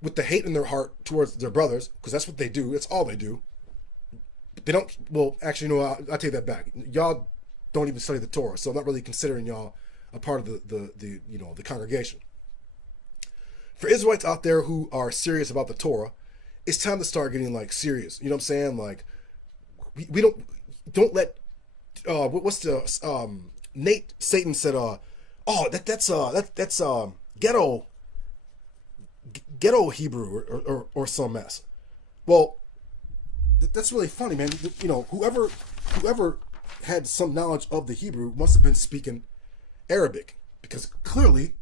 with the hate in their heart towards their brothers, because that's what they do. It's all they do. They don't, well, actually, no, I'll take that back. Y'all don't even study the Torah, so I'm not really considering y'all a part of the congregation. For Israelites out there who are serious about the Torah, it's time to start getting serious. You know what I'm saying? We don't let what's the Nate Satan said that's ghetto Hebrew or some mess. Well, that's really funny, man. Whoever had some knowledge of the Hebrew must have been speaking Arabic, because clearly,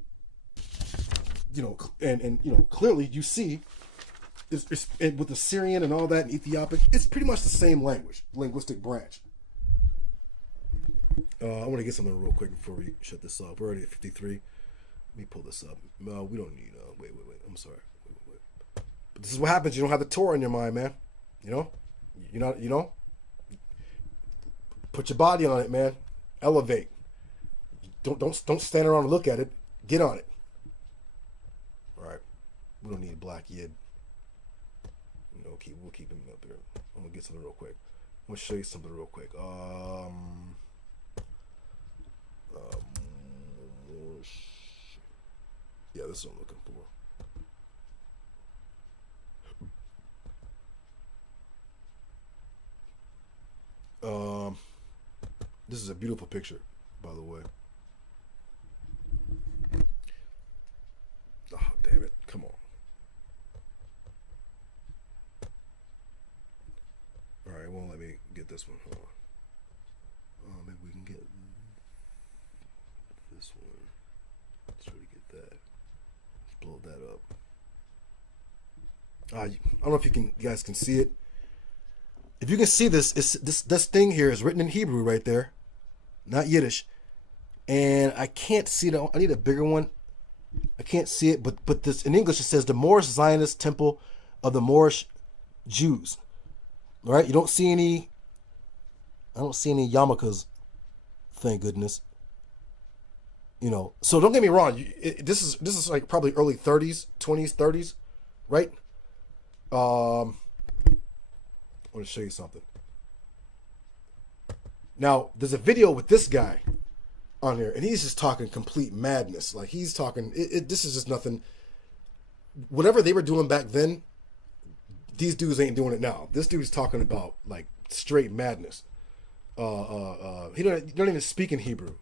clearly you see, with the Syrian and all that and Ethiopic, it's pretty much the same linguistic branch. I want to get something real quick before we shut this off. We're already at 53. Let me pull this up. No, we don't need. Wait. I'm sorry. Wait. But this is what happens. You don't have the Torah in your mind, man. You're not. Put your body on it, man. Elevate. Don't stand around and look at it. Get on it. All right. We don't need a black Yid. We'll keep him up here. I'm gonna get something real quick. I'm gonna show you something real quick. Yeah, this is what I'm looking for. This is a beautiful picture, by the way. Oh, damn it. Come on. Alright, it won't let me get this one. Hold on. Oh, maybe we can get this one. Let's try to get that. Let's blow that up. I don't know if you guys can see it. If you can see this, this thing here is written in Hebrew right there, not Yiddish. And I can't see it. I need a bigger one. I can't see it, but this in English it says the Moorish Zionist Temple of the Moorish Jews. All right, you don't see any. I don't see any yarmulkes. Thank goodness. You know, so don't get me wrong. This is like probably early 30s, 20s, 30s, right? I want to show you something. Now, there's a video with this guy on here, and he's just talking complete madness. Like, he's talking, this is just nothing. Whatever they were doing back then, these dudes ain't doing it now. This dude's talking about, like, straight madness. He don't even speak in Hebrew.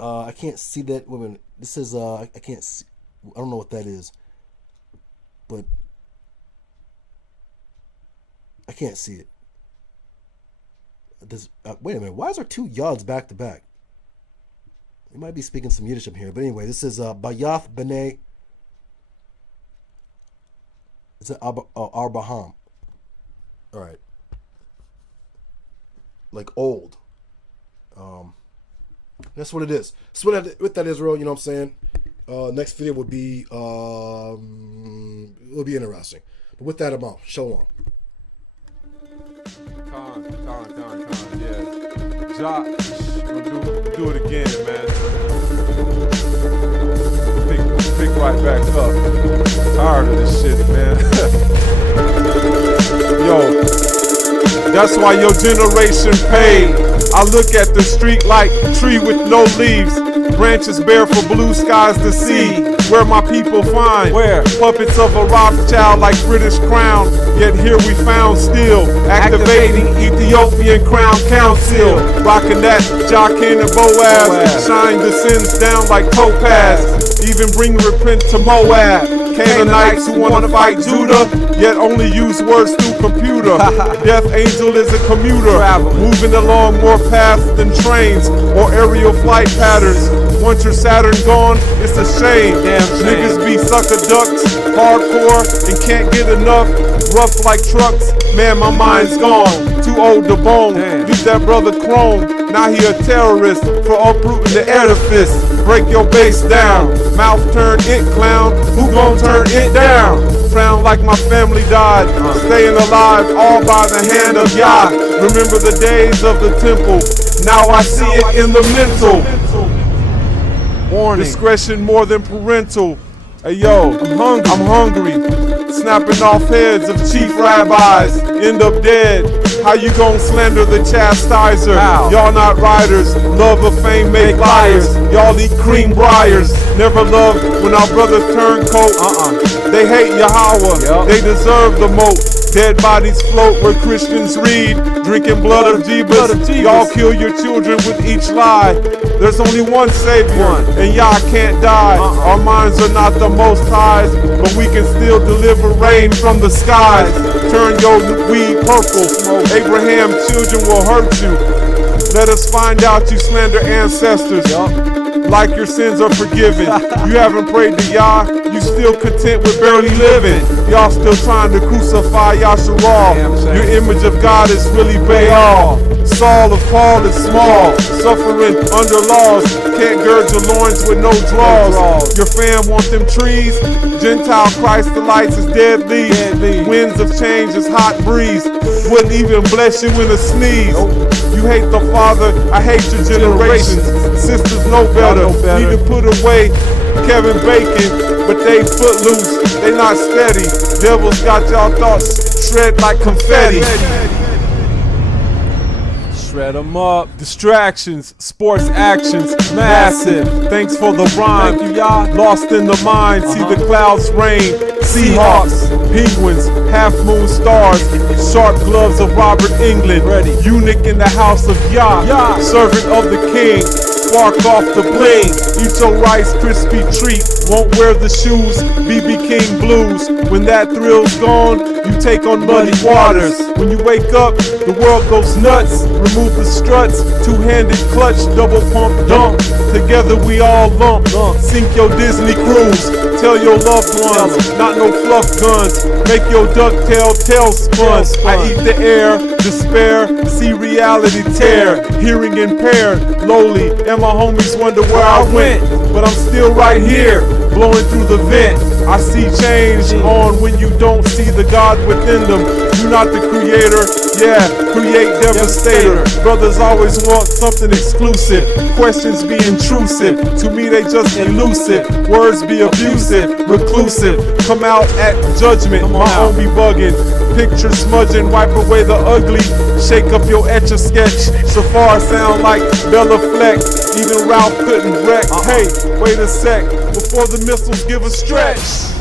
I can't see that. Wait a minute. This is, I can't see. I don't know what that is. But I can't see it. Wait a minute. Why is there 2 yards back to back? He might be speaking some Yiddish up here. But anyway, this is Bayath B'nai. It's Arbaham. All right. Like old. That's what it is. So with that, Israel, you know what I'm saying? Next video would be it'll be interesting. But with that, I'm out. Shalom. Con, yeah. Josh, we'll do it again, man. Pick right back up. Tired of this shit, man. Yo, that's why your generation paid. I look at the street like tree with no leaves, branches bare for blue skies to see. Where my people find puppets of a Rothschild like British crown. Yet here we found still activating Ethiopian crown council. Rocking that Jachin and Boaz, shine descends down like topaz. Even bring repent to Moab. Canaanites who wanna fight Judah, yet only use words through computer. Death angel is a commuter, moving along more paths than trains or aerial flight patterns. Once your Saturn gone, it's a shame. Niggas be sucker ducks, hardcore, and can't get enough. Rough like trucks, man, my mind's gone. Too old to bone, beat that brother Chrome. Now he a terrorist for uprooting the edifice. Break your base down, mouth turn it clown. Who gon' turn it down? Frown like my family died, staying alive all by the hand of Yah. Remember the days of the temple, now I see it in the mental. Warning. Discretion more than parental. Hey yo, I'm hungry. Snapping off heads of chief rabbis, end up dead. How you gon' slander the chastiser? Y'all not riders, love of fame make liars. Y'all eat cream briars, never loved when our brothers turn coat. They hate Yahweh, they deserve the moat. Dead bodies float where Christians read, drinking blood of Jebus. Y'all kill your children with each lie. There's only one Savior, and y'all can't die. Our minds are not the most highs, but we can still deliver rain from the skies. Turn your weed purple, Abraham's children will hurt you. Let us find out you slander ancestors. Like your sins are forgiven. You haven't prayed to Yah, you still content with barely living. Y'all still trying to crucify Yahshua. Your image of God is really Baal. Saul of Paul is small, suffering under laws. Can't gird your loins with no draws. Your fam want them trees. Gentile Christolites is deadly. Winds of change is hot breeze. Wouldn't even bless you in a sneeze. You hate the father, I hate your generations. Sisters know better, need to put away Kevin Bacon, but they footloose, they not steady. Devils got y'all thoughts shred like confetti. Shred them up. Distractions, sports actions, massive. Thanks for the rhyme. Thank you, y'all. Lost in the mind, see the clouds rain. Seahawks, penguins, half moon stars. Sharp gloves of Robert England. Ready. Eunuch in the house of Yah. Servant of the king. Spark off the bling. Eat your Rice Krispie treat. Won't wear the shoes. BB King blues. When that thrill's gone, you take on muddy waters. When you wake up, the world goes nuts. Remove the struts. Two-handed clutch. Double pump dump. Together we all lump. Sink your Disney cruise. Tell your loved ones, not no fluff guns. Make your ducktail tail spun. I eat the air, despair, see reality tear. Hearing impaired, lowly, and my homies wonder where I went. But I'm still right here, blowing through the vent. I see change on when you don't see the God within them. You not the creator, yeah, create devastator. Brothers always want something exclusive. Questions be intrusive, to me they just elusive. Words be abusive, reclusive. Come out at judgment, my own be bugging. Picture smudging, wipe away the ugly. Shake up your etch-a-sketch. So far sound like Bella Fleck. Even Ralph couldn't wreck. Hey, wait a sec, before the missiles give a stretch.